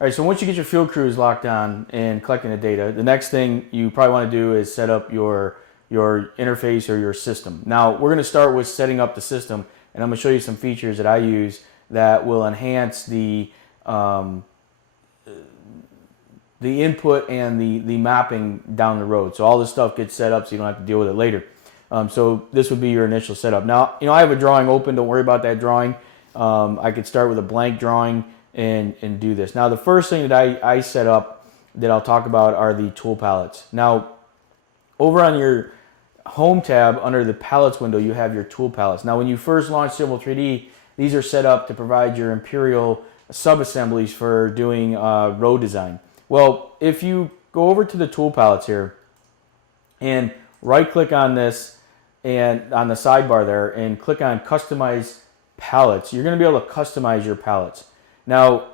All right, so once you get your field crews locked on and collecting the data, the next thing you probably want to do is set up your interface or your system. Now, we're going to start with setting up the system, and I'm going to show you some features that I use that will enhance the input and the mapping down the road. So all this stuff gets set up so you don't have to deal with it later. So this would be your initial setup. Now, I have a drawing open. Don't worry about that drawing. I could start with a blank drawing and do this. Now, the first thing that I set up that I'll talk about are the tool palettes. Now, over on your home tab under the palettes window, you have your tool palettes. Now, when you first launch Civil 3D, these are set up to provide your Imperial sub-assemblies for doing road design. Well, if you go over to the tool palettes here and right-click on this and on the sidebar there and click on Customize Palettes, you're going to be able to customize your palettes. Now,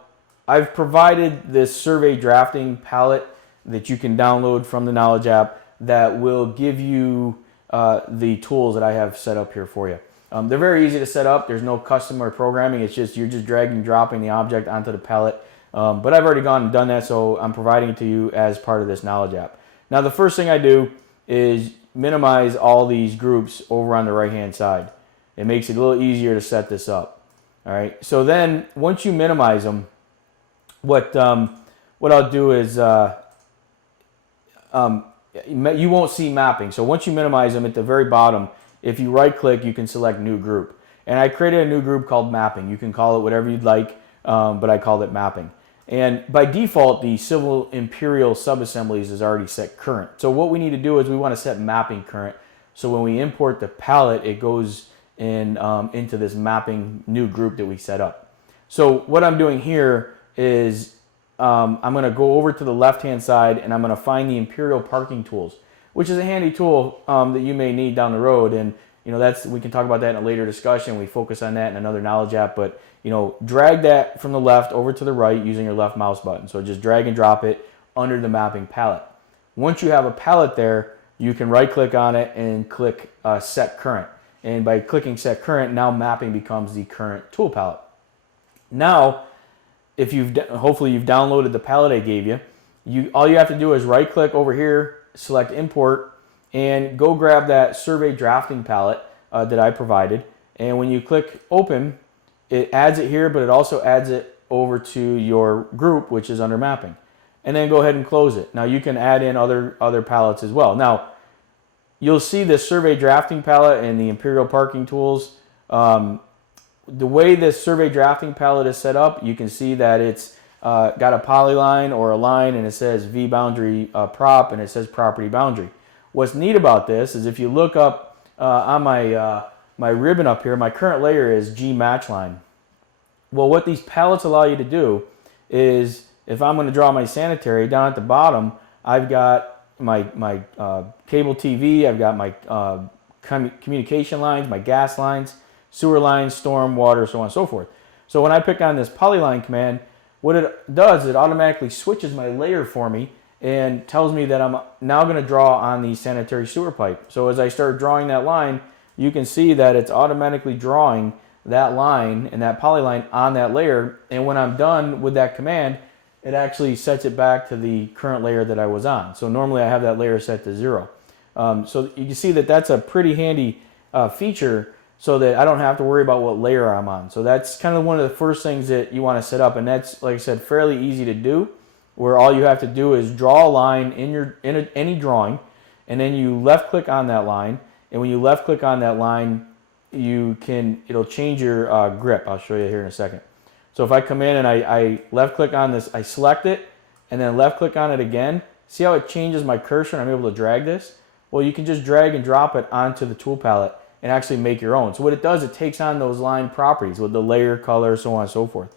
I've provided this survey drafting palette that you can download from the Knowledge app that will give you the tools that I have set up here for you. They're very easy to set up. There's no custom or programming. It's just you're just dragging and dropping the object onto the palette. But I've already gone and done that, so I'm providing it to you as part of this Knowledge app. Now, the first thing I do is minimize all these groups over on the right-hand side. It makes it a little easier to set this up. All right. So then, once you minimize them, what I'll do is you won't see mapping. So once you minimize them at the very bottom, if you right-click, you can select New Group. And I created a new group called Mapping. You can call it whatever you'd like, but I called it Mapping. And by default, the Civil Imperial subassemblies is already set current. So what we need to do is we want to set mapping current. So when we import the palette, it goes in into this mapping new group that we set up. So what I'm doing here is I'm going to go over to the left-hand side and I'm going to find the Imperial Parking Tools, which is a handy tool that you may need down the road. And we can talk about that in a later discussion. We focus on that in another Knowledge app, but drag that from the left over to the right using your left mouse button. So just drag and drop it under the mapping palette. Once you have a palette there, you can right-click on it and click Set Current. And by clicking Set Current, now mapping becomes the current tool palette. Now, if hopefully you've downloaded the palette I gave you, all you have to do is right-click over here, select Import, and go grab that survey drafting palette that I provided. And when you click Open, it adds it here, but it also adds it over to your group, which is under Mapping. And then go ahead and close it. Now you can add in other palettes as well. Now, you'll see the survey drafting palette and the Imperial Parking Tools. The way this survey drafting palette is set up, you can see that it's got a polyline or a line, and it says V boundary prop, and it says property boundary. What's neat about this is if you look up on my ribbon up here, my current layer is G match line. Well, what these palettes allow you to do is if I'm going to draw my sanitary, down at the bottom, I've got my cable TV, I've got my communication lines, my gas lines, sewer lines, storm, water, so on and so forth. So when I pick on this polyline command, what it does is it automatically switches my layer for me and tells me that I'm now going to draw on the sanitary sewer pipe. So as I start drawing that line, you can see that it's automatically drawing that line and that polyline on that layer. And when I'm done with that command, it actually sets it back to the current layer that I was on. So normally I have that layer set to 0. So you can see that that's a pretty handy feature so that I don't have to worry about what layer I'm on. So that's kind of one of the first things that you want to set up. And that's, like I said, fairly easy to do, where all you have to do is draw a line in any drawing, and then you left click on that line. And when you left click on that line, it'll change your grip. I'll show you here in a second. So if I come in and I left click on this, I select it and then left click on it again. See how it changes my cursor and I'm able to drag this? Well, you can just drag and drop it onto the tool palette and actually make your own. So what it does, it takes on those line properties with the layer, color, so on and so forth.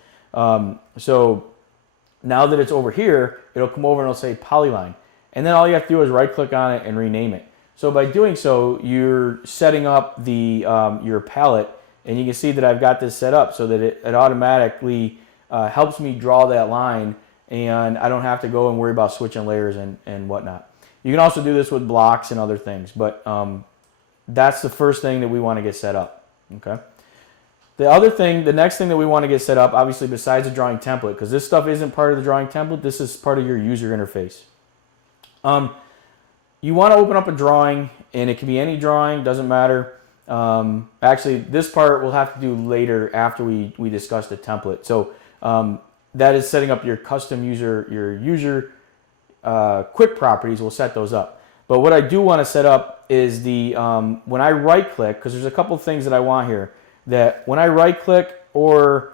So now that it's over here, it'll come over and it'll say polyline. And then all you have to do is right click on it and rename it. So by doing so, you're setting up your palette, and you can see that I've got this set up so that it automatically helps me draw that line, and I don't have to go and worry about switching layers and whatnot. You can also do this with blocks and other things, but that's the first thing that we want to get set up. Okay. The other thing, the next thing that we want to get set up, obviously besides the drawing template, because this stuff isn't part of the drawing template, this is part of your user interface. You want to open up a drawing, and it can be any drawing, doesn't matter. Actually, this part we'll have to do later after we discuss the template. So that is setting up your custom user quick properties. We'll set those up. But what I do want to set up is the when I right click, because there's a couple things that I want here, that when I right click, or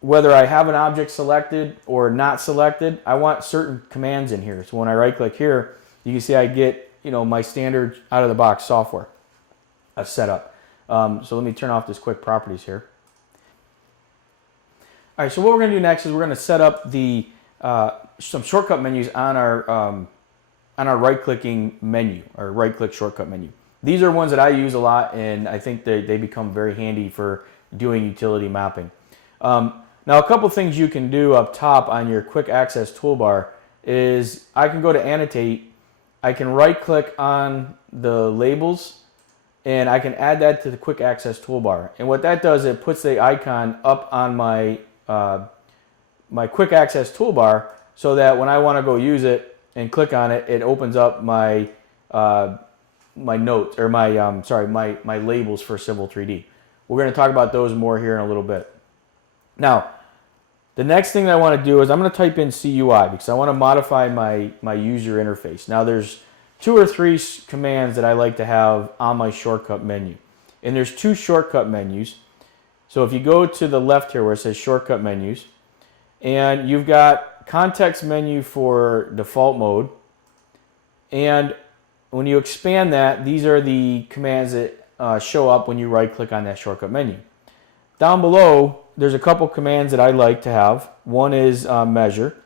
whether I have an object selected or not selected, I want certain commands in here. So when I right click here, you can see I get, you know, my standard out of the box software set up. So let me turn off this quick properties here. All right, so what we're going to do next is we're going to set up the some shortcut menus on our right-clicking menu, or right-click shortcut menu. These are ones that I use a lot, and I think they become very handy for doing utility mapping. Now, a couple things you can do up top on your quick access toolbar is I can go to annotate, I can right-click on the labels, and I can add that to the quick access toolbar. And what that does, it puts the icon up on my my quick access toolbar, so that when I want to go use it and click on it, it opens up my my notes, or my labels for Civil 3D. We're going to talk about those more here in a little bit. Now, the next thing that I want to do is I'm going to type in CUI, because I want to modify my user interface. Now, there's 2 or 3 commands that I like to have on my shortcut menu. And there's 2 shortcut menus. So if you go to the left here where it says shortcut menus, and you've got context menu for default mode, and when you expand that, these are the commands that show up when you right click on that shortcut menu. Down below, there's a couple commands that I like to have. One is measure.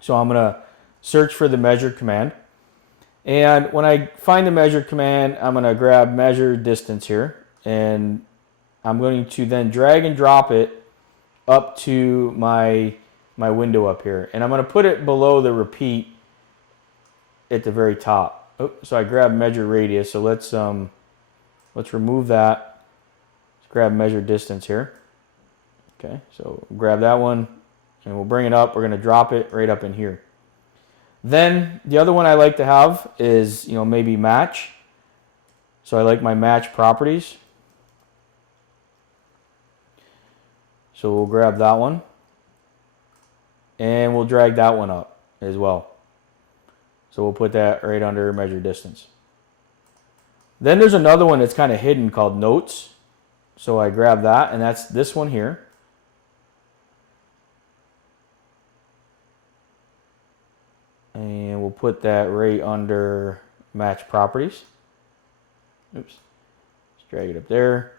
So I'm going to search for the measure command. And when I find the measure command, I'm going to grab measure distance here. And I'm going to then drag and drop it up to my window up here. And I'm going to put it below the repeat at the very top. Oh, so I grab measure radius. So let's remove that. Let's grab measure distance here. Okay, so grab that one, and we'll bring it up. We're going to drop it right up in here. Then the other one I like to have is, maybe match. So I like my match properties. So we'll grab that one, and we'll drag that one up as well. So we'll put that right under measure distance. Then there's another one that's kind of hidden called notes. So I grab that, and that's this one here. And we'll put that right under match properties. Oops. Let's drag it up there.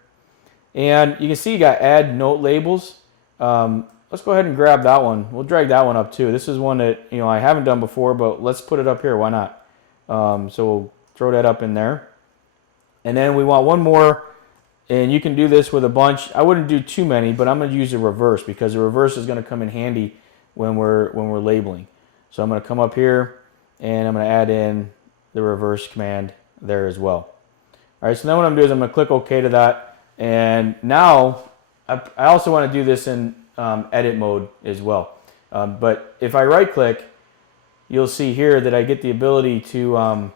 And you can see you got add note labels. Let's go ahead and grab that one. We'll drag that one up too. This is one that I haven't done before, but let's put it up here. Why not? So we'll throw that up in there. And then we want one more, and you can do this with a bunch. I wouldn't do too many, but I'm going to use a reverse, because the reverse is going to come in handy when we're labeling. So I'm going to come up here, and I'm going to add in the reverse command there as well. All right, so then what I'm going to do is I'm going to click OK to that. And now I also want to do this in edit mode as well. But if I right click, you'll see here that I get the ability to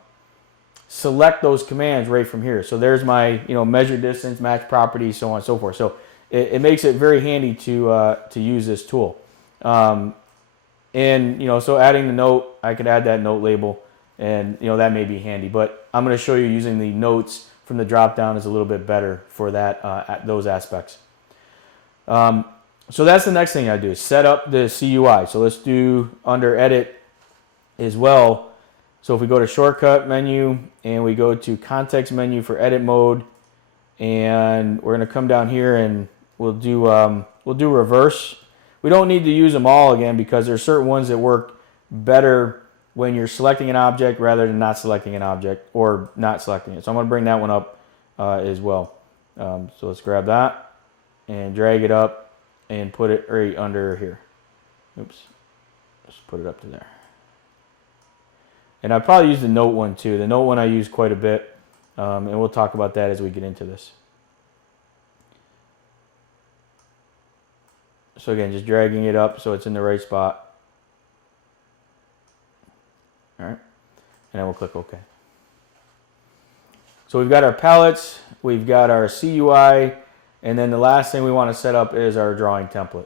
select those commands right from here. So there's my measure distance, match property, so on and so forth. So it makes it very handy to use this tool. And so adding the note, I could add that note label, and that may be handy. But I'm going to show you using the notes from the drop down is a little bit better for that those aspects. So that's the next thing I do, is set up the CUI. So let's do under edit as well. So if we go to shortcut menu and we go to context menu for edit mode, and we're going to come down here and we'll do reverse. We don't need to use them all again, because there's certain ones that work better when you're selecting an object rather than not selecting an object, or not selecting it. So I'm going to bring that one up as well. So let's grab that and drag it up and put it right under here. Oops. Let's put it up to there. And I probably use the note one too. The note one I use quite a bit, and we'll talk about that as we get into this. So again, just dragging it up so it's in the right spot. All right, and then we'll click OK. So we've got our palettes, we've got our CUI, and then the last thing we want to set up is our drawing template.